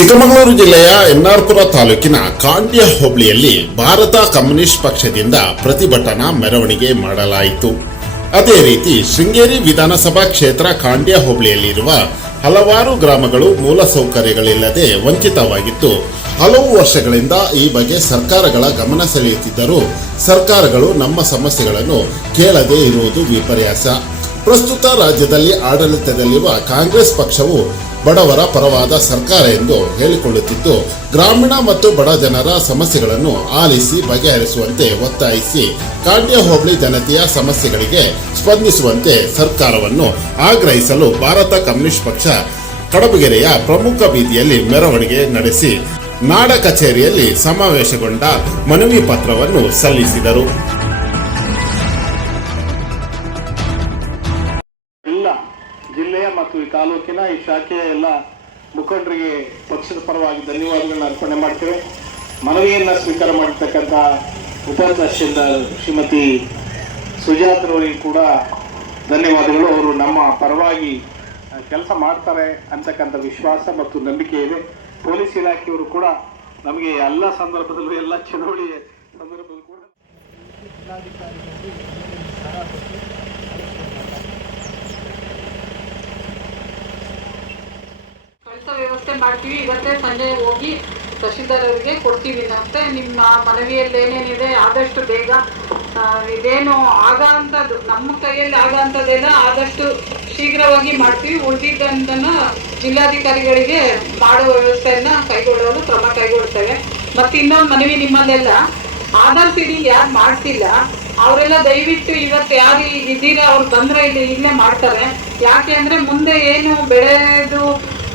ಚಿಕ್ಕಮಗಳೂರು ಜಿಲ್ಲೆಯ ಎನ್ಆರ್ಪುರ ತಾಲೂಕಿನ ಕಾಂಡ್ಯ ಹೋಬಳಿಯಲ್ಲಿ ಭಾರತ ಕಮ್ಯುನಿಸ್ಟ್ ಪಕ್ಷದಿಂದ ಪ್ರತಿಭಟನಾ ಮೆರವಣಿಗೆ ಮಾಡಲಾಯಿತು. ಅದೇ ರೀತಿ ಶೃಂಗೇರಿ ವಿಧಾನಸಭಾ ಕ್ಷೇತ್ರ ಕಾಂಡ್ಯ ಹೋಬಳಿಯಲ್ಲಿರುವ ಹಲವಾರು ಗ್ರಾಮಗಳು ಮೂಲಸೌಕರ್ಯಗಳಿಲ್ಲದೆ ವಂಚಿತವಾಗಿತ್ತು. ಹಲವು ವರ್ಷಗಳಿಂದ ಈ ಬಗ್ಗೆ ಸರ್ಕಾರಗಳ ಗಮನ ಸೆಳೆಯುತ್ತಿದ್ದರೂ ಸರ್ಕಾರಗಳು ನಮ್ಮ ಸಮಸ್ಯೆಗಳನ್ನು ಕೇಳದೇ ಇರುವುದು ವಿಪರ್ಯಾಸ. ಪ್ರಸ್ತುತ ರಾಜ್ಯದಲ್ಲಿ ಆಡಳಿತದಲ್ಲಿರುವ ಕಾಂಗ್ರೆಸ್ ಪಕ್ಷವು ಬಡವರ ಪರವಾದ ಸರ್ಕಾರ ಎಂದು ಹೇಳಿಕೊಳ್ಳುತ್ತಿದ್ದು, ಗ್ರಾಮೀಣ ಮತ್ತು ಬಡ ಜನರ ಸಮಸ್ಯೆಗಳನ್ನು ಆಲಿಸಿ ಬಗೆಹರಿಸುವಂತೆ ಒತ್ತಾಯಿಸಿ ಕಾಂಡ್ಯ ಹೋಬಳಿ ಜನತೆಯ ಸಮಸ್ಯೆಗಳಿಗೆ ಸ್ಪಂದಿಸುವಂತೆ ಸರ್ಕಾರವನ್ನು ಆಗ್ರಹಿಸಲು ಭಾರತ ಕಮ್ಯುನಿಸ್ಟ್ ಪಕ್ಷ ಕಡಬಗೆರೆಯ ಪ್ರಮುಖ ಬೀದಿಯಲ್ಲಿ ಮೆರವಣಿಗೆ ನಡೆಸಿ, ನಾಡ ಕಚೇರಿಯಲ್ಲಿ ಸಮಾವೇಶಗೊಂಡ ಮನವಿ ಪತ್ರವನ್ನು ಸಲ್ಲಿಸಿದರು. ಜಿಲ್ಲೆಯ ಮತ್ತು ಈ ತಾಲೂಕಿನ ಈ ಶಾಖೆಯ ಎಲ್ಲ ಮುಖಂಡರಿಗೆ ಪಕ್ಷದ ಪರವಾಗಿ ಧನ್ಯವಾದಗಳನ್ನ ಅರ್ಪಣೆ ಮಾಡ್ತೇವೆ. ಮನವಿಯನ್ನು ಸ್ವೀಕಾರ ಮಾಡಿರ್ತಕ್ಕಂಥ ಉಪಾಧ್ಯಕ್ಷರಿಂದ ಶ್ರೀಮತಿ ಸುಜಾತರವರಿಗೆ ಕೂಡ ಧನ್ಯವಾದಗಳು. ಅವರು ನಮ್ಮ ಪರವಾಗಿ ಕೆಲಸ ಮಾಡ್ತಾರೆ ಅಂತಕ್ಕಂಥ ವಿಶ್ವಾಸ ಮತ್ತು ನಂಬಿಕೆ ಇದೆ. ಪೊಲೀಸ್ ಇಲಾಖೆಯವರು ಕೂಡ ನಮಗೆ ಎಲ್ಲ ಸಂದರ್ಭದಲ್ಲೂ ಎಲ್ಲ ಚುನಾವಣೆ ಸಂದರ್ಭದಲ್ಲೂ ಕೂಡ ವ್ಯವಸ್ಥೆ ಮಾಡ್ತೀವಿ. ಇವತ್ತೇ ಸಂಜೆ ಹೋಗಿ ತಹಶೀಲ್ದಾರ್ ಅವರಿಗೆ ಕೊಡ್ತೀವಿ ಅಂತೆ. ನಿಮ್ಮ ಮನವಿಯಲ್ಲಿ ಏನೇನಿದೆ ಆದಷ್ಟು ಬೇಗ ಇದೇನು ಆಗ ಅಂಥದ್ದು ನಮ್ಮ ಕೈಯಲ್ಲಿ ಆಗ ಅಂಥದ್ದೆಲ್ಲ ಆದಷ್ಟು ಶೀಘ್ರವಾಗಿ ಮಾಡ್ತೀವಿ. ಉಳಿದಿದ್ದಂತನ ಜಿಲ್ಲಾಧಿಕಾರಿಗಳಿಗೆ ಮಾಡುವ ವ್ಯವಸ್ಥೆಯನ್ನ ಕೈಗೊಳ್ಳಲು ಕ್ರಮ ಕೈಗೊಳ್ತೇವೆ. ಮತ್ತೆ ಇನ್ನೊಂದು ಮನವಿ ನಿಮ್ಮಲ್ಲೆಲ್ಲ ಆಧಾರ್ ಸಿಡಿ ಯಾರು ಮಾಡ್ತಿಲ್ಲ ಅವರೆಲ್ಲ ದಯವಿಟ್ಟು ಇವತ್ತು ಯಾರು ಇದ್ದೀರಾ, ಅವ್ರು ಬಂದ್ರೆ ಇಲ್ಲಿ ಇಲ್ಲೇ ಮಾಡ್ತಾರೆ. ಯಾಕೆ ಅಂದ್ರೆ ಮುಂದೆ ಏನು ಬೆಳೆದು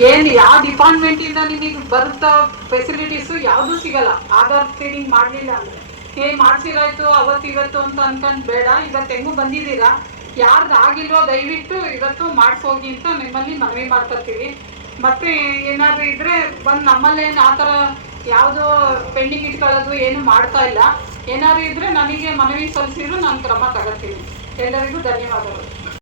ಏನು, ಯಾವ ಡಿಪಾರ್ಟ್ಮೆಂಟ್ ಇಂದ ನಿಮಗೆ ಬರುತ್ತಾ ಫೆಸಿಲಿಟೀಸು ಯಾವುದು ಸಿಗಲ್ಲ. ಆಧಾರ್ ಸ್ಕ್ರೀನಿಂಗ್ ಮಾಡಲಿಲ್ಲ ಅಂದ್ರೆ. ಏ ಅವತ್ತು ಇವತ್ತು ಅಂತ ಅನ್ಕೊಂಡ್ ಬೇಡ, ಇವತ್ತು ಹೆಂಗೂ ಬಂದಿದ್ದೀರಾ? ಯಾರ್ದು ಆಗಿಲ್ವೋ ದಯವಿಟ್ಟು ಇವತ್ತು ಮಾಡಿಸೋಗಿ ಅಂತ ನಿಮ್ಮಲ್ಲಿ ಮನವಿ ಮಾಡ್ಕೊತೀವಿ ಮತ್ತೆ ಏನಾದ್ರು ಇದ್ರೆ ಬಂದು ನಮ್ಮಲ್ಲೇನು ಆ ಥರ ಯಾವುದೋ ಪೆಂಡಿಂಗ್ ಇಟ್ಕೊಳ್ಳೋದು ಏನು ಮಾಡ್ತಾ ಇಲ್ಲ. ಏನಾದ್ರು ಇದ್ರೆ ನನಗೆ ಮನವಿ ಸಲ್ಲಿಸಿದ್ರು ನಾನು ಕ್ರಮ ತಗೋತೀನಿ. ಎಲ್ಲರಿಗೂ ಧನ್ಯವಾದಗಳು.